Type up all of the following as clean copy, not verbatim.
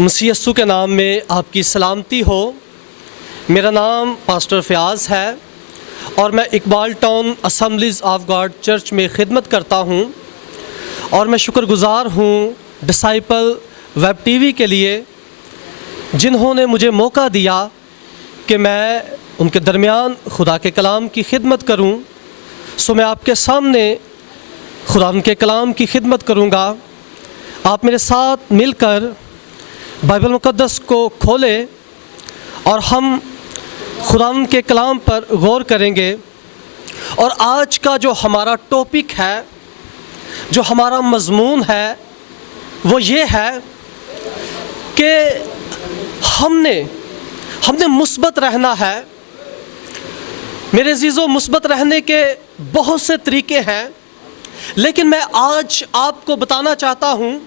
مسیح یسوع کے نام میں آپ کی سلامتی ہو۔ میرا نام پاسٹر فیاض ہے اور میں Iqbal town assemblies of God church میں خدمت کرتا ہوں، اور میں شکر گزار ہوں ڈسائپل ویب ٹی وی کے لیے جنہوں نے مجھے موقع دیا کہ میں ان کے درمیان خدا کے کلام کی خدمت کروں۔ میں آپ کے سامنے خدا کے کلام کی خدمت کروں گا۔ آپ میرے ساتھ مل کر بائبل مقدس کو کھولیں اور ہم خدا کے کلام پر غور کریں گے۔ اور آج کا جو ہمارا ٹاپک ہے، جو ہمارا مضمون ہے، وہ یہ ہے کہ ہم نے مثبت رہنا ہے۔ میرے عزیزو، مثبت رہنے کے بہت سے طریقے ہیں، لیکن میں آج آپ کو بتانا چاہتا ہوں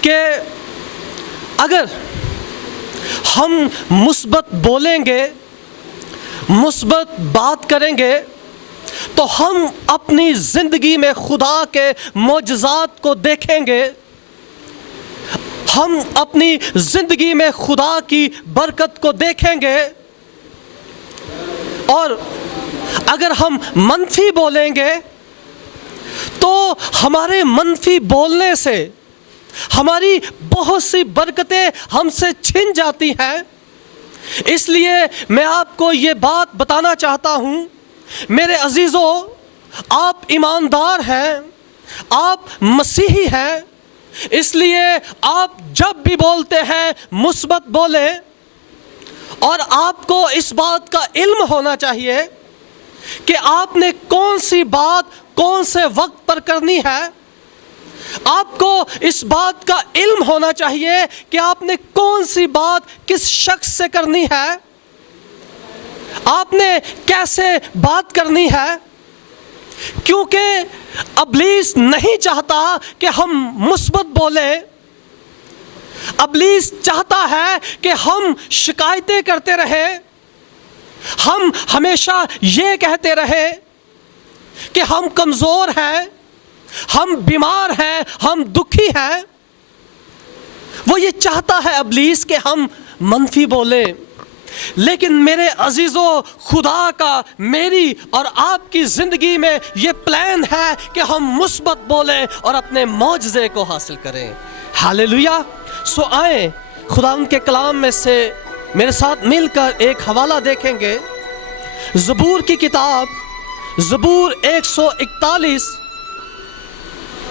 کہ اگر ہم مثبت بولیں گے، مثبت بات کریں گے، تو ہم اپنی زندگی میں خدا کے معجزات کو دیکھیں گے، ہم اپنی زندگی میں خدا کی برکت کو دیکھیں گے۔ اور اگر ہم منفی بولیں گے تو ہمارے منفی بولنے سے ہماری بہت سی برکتیں ہم سے چھن جاتی ہیں۔ اس لیے میں آپ کو یہ بات بتانا چاہتا ہوں، میرے عزیزو، آپ ایماندار ہیں، آپ مسیحی ہیں، اس لیے آپ جب بھی بولتے ہیں مثبت بولیں۔ اور آپ کو اس بات کا علم ہونا چاہیے کہ آپ نے کون سی بات کون سے وقت پر کرنی ہے۔ آپ کو اس بات کا علم ہونا چاہیے کہ آپ نے کون سی بات کس شخص سے کرنی ہے، آپ نے کیسے بات کرنی ہے، کیونکہ ابلیس نہیں چاہتا کہ ہم مثبت بولیں۔ ابلیس چاہتا ہے کہ ہم شکایتیں کرتے رہیں، ہم ہمیشہ یہ کہتے رہیں کہ ہم کمزور ہیں، ہم بیمار ہیں، ہم دکھی ہیں۔ وہ یہ چاہتا ہے ابلیس کہ ہم منفی بولیں۔ لیکن میرے عزیزو، خدا کا میری اور آپ کی زندگی میں یہ پلان ہے کہ ہم مثبت بولیں اور اپنے معجزے کو حاصل کریں۔ ہاللیلویا۔ آئیں خدا ان کے کلام میں سے میرے ساتھ مل کر ایک حوالہ دیکھیں گے۔ زبور کی کتاب، زبور 141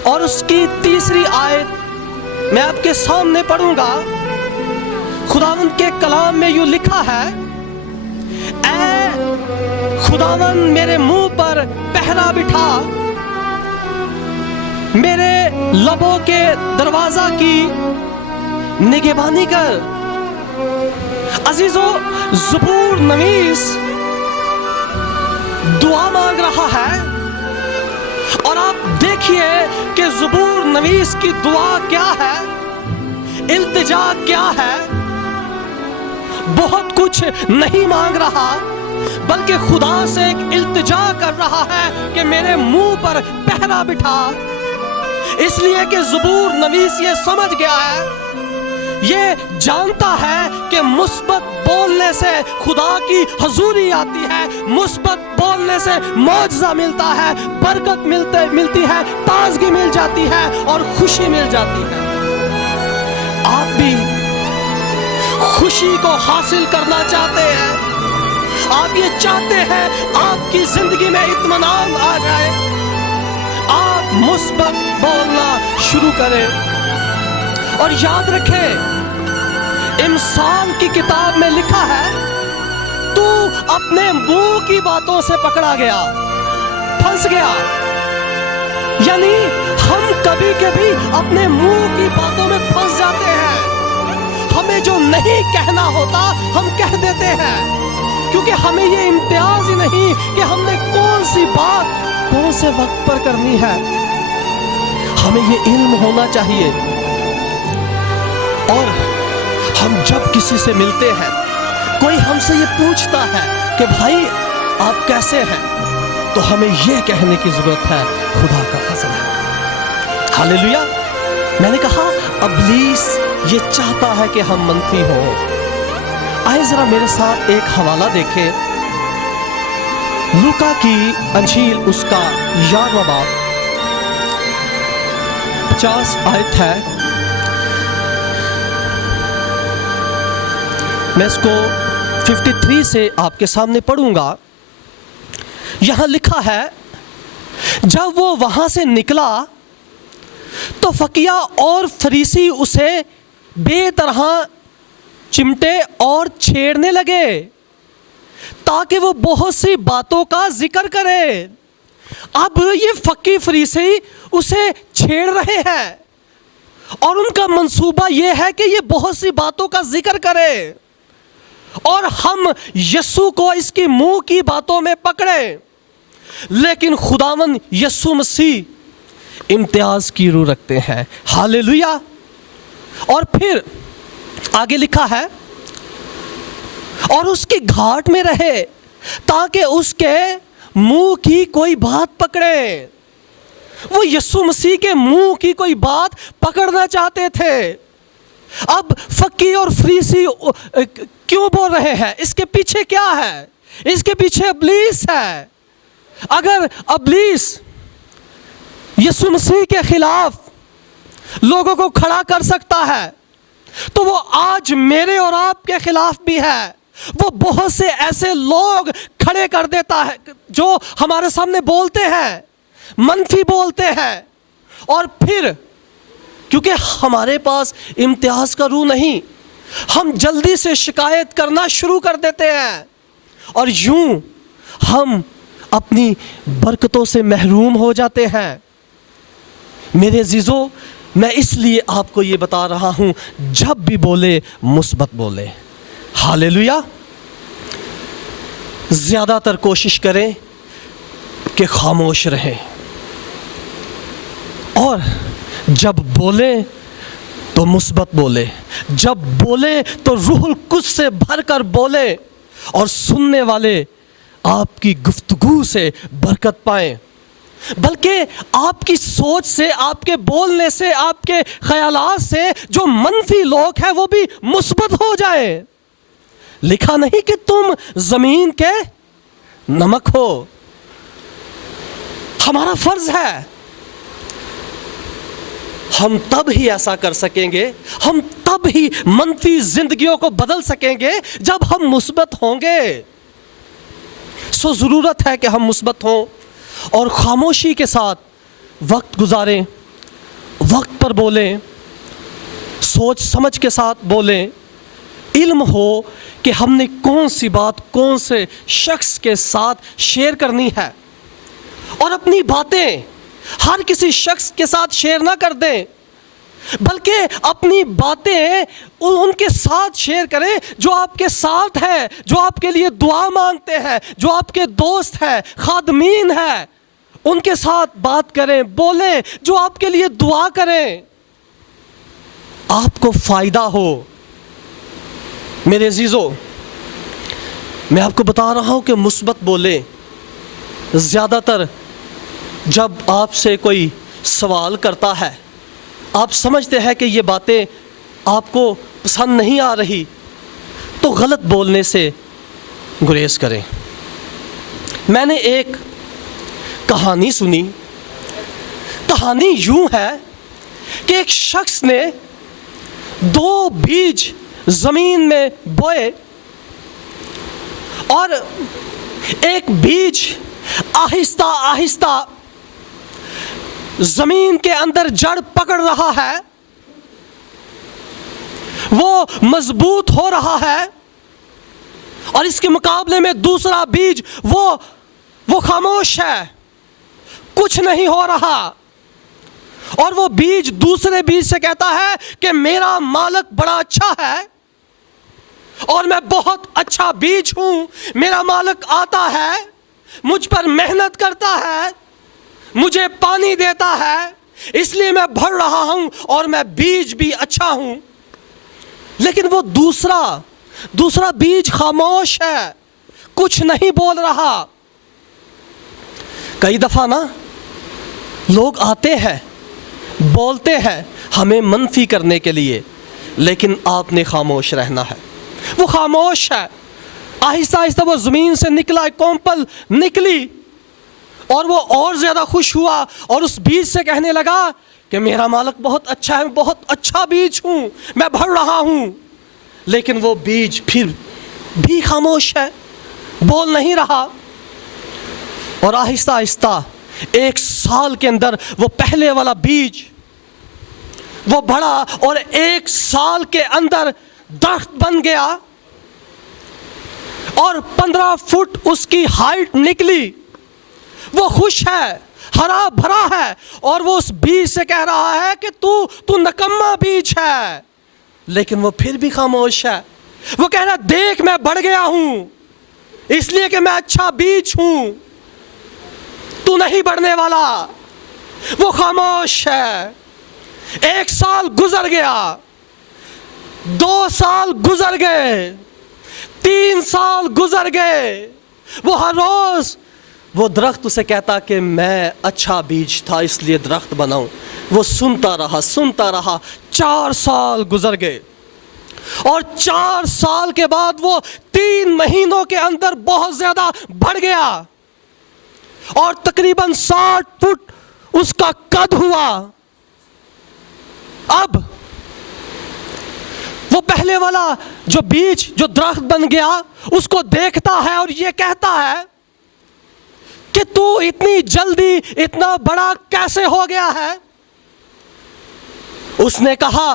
اور اس کی 3 آیت میں آپ کے سامنے پڑھوں گا۔ خداوند کے کلام میں یوں لکھا ہے، اے خداوند میرے منہ پر پہرا بٹھا، میرے لبوں کے دروازہ کی نگہبانی کر۔ عزیزو، زبور نویس دعا مانگ رہا ہے، اور آپ دیکھیے کہ زبور نویس کی دعا کیا ہے، التجا کیا ہے۔ بہت کچھ نہیں مانگ رہا، بلکہ خدا سے ایک التجا کر رہا ہے کہ میرے منہ پر پہرا بٹھا۔ اس لیے کہ زبور نویس یہ سمجھ گیا ہے، یہ جانتا ہے کہ مثبت بولنے سے خدا کی حضوری آتی ہے، مثبت بولنے سے معجزہ ملتا ہے، برکت ملتی ہے، تازگی مل جاتی ہے اور خوشی مل جاتی ہے۔ آپ بھی خوشی کو حاصل کرنا چاہتے ہیں، آپ یہ چاہتے ہیں آپ کی زندگی میں اطمینان آ جائے، آپ مثبت بولنا شروع کریں۔ اور یاد رکھیں، امثال کی کتاب میں لکھا ہے، تو اپنے منہ کی باتوں سے پکڑا گیا، پھنس گیا۔ یعنی ہم کبھی کبھی اپنے منہ کی باتوں میں پھنس جاتے ہیں، ہمیں جو نہیں کہنا ہوتا ہم کہہ دیتے ہیں، کیونکہ ہمیں یہ امتیاز ہی نہیں کہ ہم نے کون سی بات کون سے وقت پر کرنی ہے۔ ہمیں یہ علم ہونا چاہیے۔ اور ہم جب کسی سے ملتے ہیں، کوئی ہم سے یہ پوچھتا ہے کہ بھائی آپ کیسے ہیں، تو ہمیں یہ کہنے کی ضرورت ہے، خدا کا فضل ہے۔ ہاللیلویا۔ میں نے کہا ابلیس یہ چاہتا ہے کہ ہم منفی ہوں۔ آئے ذرا میرے ساتھ ایک حوالہ دیکھیں، لوکا کی انجیل اس کا 11واں باب 50 آیت ہے۔ میں اس کو 53 سے آپ کے سامنے پڑھوں گا۔ یہاں لکھا ہے، جب وہ وہاں سے نکلا تو فقیہ اور فریسی اسے بے طرح چمٹے اور چھیڑنے لگے تاکہ وہ بہت سی باتوں کا ذکر کرے۔ اب یہ فقی فریسی اسے چھیڑ رہے ہیں اور ان کا منصوبہ یہ ہے کہ یہ بہت سی باتوں کا ذکر کرے اور ہم یسوع کو اس کی منہ کی باتوں میں پکڑیں۔ لیکن خداوند یسوع مسیح امتیاز کی روح رکھتے ہیں۔ ہاللیلویا۔ اور پھر آگے لکھا ہے، اور اس کی گھاٹ میں رہے تاکہ اس کے منہ کی کوئی بات پکڑے۔ وہ یسوع مسیح کے منہ کی کوئی بات پکڑنا چاہتے تھے۔ اب فقی اور فریسی کیوں بول رہے ہیں؟ اس کے پیچھے کیا ہے؟ اس کے پیچھے ابلیس ہے۔ اگر ابلیس یسوع مسیح کے خلاف لوگوں کو کھڑا کر سکتا ہے تو وہ آج میرے اور آپ کے خلاف بھی ہے۔ وہ بہت سے ایسے لوگ کھڑے کر دیتا ہے جو ہمارے سامنے بولتے ہیں، منفی بولتے ہیں، اور پھر کیونکہ ہمارے پاس امتیاز کا روح نہیں، ہم جلدی سے شکایت کرنا شروع کر دیتے ہیں اور یوں ہم اپنی برکتوں سے محروم ہو جاتے ہیں۔ میرے عزیزو، میں اس لیے آپ کو یہ بتا رہا ہوں، جب بھی بولے مثبت بولے۔ ہاللیلویا۔ زیادہ تر کوشش کریں کہ خاموش رہیں، اور جب بولیں تو مثبت بولے، جب بولیں تو روح القدس سے بھر کر بولیں اور سننے والے آپ کی گفتگو سے برکت پائیں، بلکہ آپ کی سوچ سے، آپ کے بولنے سے، آپ کے خیالات سے جو منفی لوگ ہیں وہ بھی مثبت ہو جائیں۔ لکھا نہیں کہ تم زمین کے نمک ہو۔ ہمارا فرض ہے، ہم تب ہی ایسا کر سکیں گے، ہم تب ہی منفی زندگیوں کو بدل سکیں گے جب ہم مثبت ہوں گے۔ سو ضرورت ہے کہ ہم مثبت ہوں اور خاموشی کے ساتھ وقت گزاریں، وقت پر بولیں، سوچ سمجھ کے ساتھ بولیں، علم ہو کہ ہم نے کون سی بات کون سے شخص کے ساتھ شیئر کرنی ہے، اور اپنی باتیں ہر کسی شخص کے ساتھ شیئر نہ کر دیں، بلکہ اپنی باتیں ان کے ساتھ شیئر کریں جو آپ کے ساتھ ہیں، جو آپ کے لیے دعا مانگتے ہیں، جو آپ کے دوست ہیں، خادمین ہیں، ان کے ساتھ بات کریں، بولیں جو آپ کے لیے دعا کریں، آپ کو فائدہ ہو۔ میرے عزیزو، میں آپ کو بتا رہا ہوں کہ مثبت بولیں۔ زیادہ تر جب آپ سے کوئی سوال کرتا ہے، آپ سمجھتے ہیں کہ یہ باتیں آپ کو پسند نہیں آ رہی، تو غلط بولنے سے گریز کریں۔ میں نے ایک کہانی سنی۔ کہانی یوں ہے کہ ایک شخص نے 2 بیج زمین میں بوئے، اور ایک بیج آہستہ آہستہ زمین کے اندر جڑ پکڑ رہا ہے، وہ مضبوط ہو رہا ہے، اور اس کے مقابلے میں دوسرا بیج وہ خاموش ہے، کچھ نہیں ہو رہا، اور وہ بیج دوسرے بیج سے کہتا ہے کہ میرا مالک بڑا اچھا ہے اور میں بہت اچھا بیج ہوں، میرا مالک آتا ہے، مجھ پر محنت کرتا ہے، مجھے پانی دیتا ہے، اس لیے میں بڑھ رہا ہوں اور میں بیج بھی اچھا ہوں۔ لیکن وہ دوسرا بیج خاموش ہے، کچھ نہیں بول رہا۔ کئی دفعہ نا لوگ آتے ہیں بولتے ہیں ہمیں منفی کرنے کے لیے، لیکن آپ نے خاموش رہنا ہے۔ وہ خاموش ہے۔ آہستہ آہستہ وہ زمین سے نکلا، ایک کونپل نکلی، اور وہ اور زیادہ خوش ہوا اور اس بیج سے کہنے لگا کہ میرا مالک بہت اچھا ہے، بہت اچھا بیج ہوں، میں بڑھ رہا ہوں۔ لیکن وہ بیج پھر بھی خاموش ہے، بول نہیں رہا۔ اور آہستہ آہستہ 1 سال کے اندر وہ پہلے والا بیج وہ بڑھا اور 1 سال کے اندر درخت بن گیا، اور 15 فٹ اس کی ہائٹ نکلی۔ وہ خوش ہے، ہرا بھرا ہے، اور وہ اس بیج سے کہہ رہا ہے کہ تو نکما بیج ہے، لیکن وہ پھر بھی خاموش ہے۔ وہ کہہ رہا دیکھ میں بڑھ گیا ہوں اس لیے کہ میں اچھا بیج ہوں، تو نہیں بڑھنے والا۔ وہ خاموش ہے۔ 1 سال گزر گیا، 2 سال گزر گئے، 3 سال گزر گئے۔ وہ ہر روز وہ درخت اسے کہتا کہ میں اچھا بیج تھا اس لیے درخت بناؤں۔ وہ سنتا رہا۔ 4 سال گزر گئے، اور 4 سال کے بعد وہ 3 مہینوں کے اندر بہت زیادہ بڑھ گیا، اور تقریباً 60 فٹ اس کا قد ہوا۔ اب وہ پہلے والا جو بیج جو درخت بن گیا اس کو دیکھتا ہے اور یہ کہتا ہے کہ تو اتنی جلدی اتنا بڑا کیسے ہو گیا ہے؟ اس نے کہا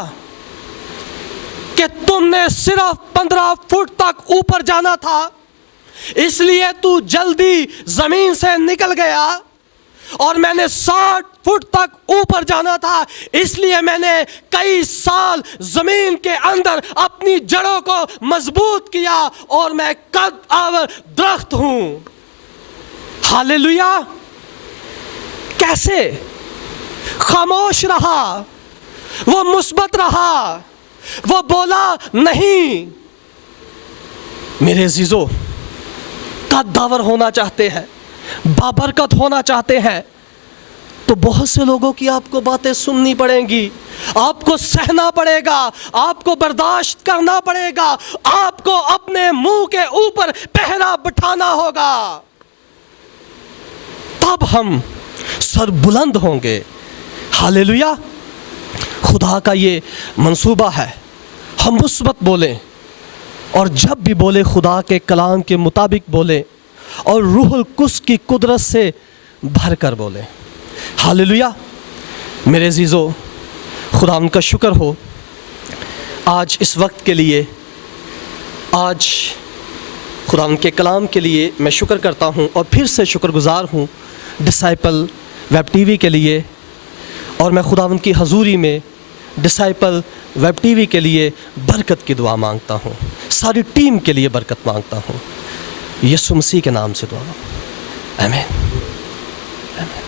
کہ تم نے صرف 15 فٹ تک اوپر جانا تھا، اس لیے تو جلدی زمین سے نکل گیا، اور میں نے 60 فٹ تک اوپر جانا تھا، اس لیے میں نے کئی سال زمین کے اندر اپنی جڑوں کو مضبوط کیا، اور میں قد آور درخت ہوں۔ ہاللیلویا! کیسے؟ خاموش رہا، وہ مثبت رہا، وہ بولا نہیں۔ میرے عزیزو، قد داور ہونا چاہتے ہیں، بابرکت ہونا چاہتے ہیں، تو بہت سے لوگوں کی آپ کو باتیں سننی پڑیں گی، آپ کو سہنا پڑے گا، آپ کو برداشت کرنا پڑے گا، آپ کو اپنے منہ کے اوپر پہرا بٹھانا ہوگا، تب ہم سر بلند ہوں گے۔ ہاللیلویا! خدا کا یہ منصوبہ ہے، ہم مثبت بولیں، اور جب بھی بولے خدا کے کلام کے مطابق بولیں، اور روح القدس کی قدرت سے بھر کر بولیں۔ ہاللیلویا! میرے عزیزو، خدا ان کا شکر ہو آج اس وقت کے لیے، آج خدا ان کے کلام کے لیے میں شکر کرتا ہوں، اور پھر سے شکر گزار ہوں ڈسائپل ویب ٹی وی کے لیے، اور میں خدا ان کی حضوری میں ڈسائپل ویب ٹی وی کے لیے برکت کی دعا مانگتا ہوں، ساری ٹیم کے لیے برکت مانگتا ہوں، یسوع مسیح کے نام سے دعا، آمین، آمین۔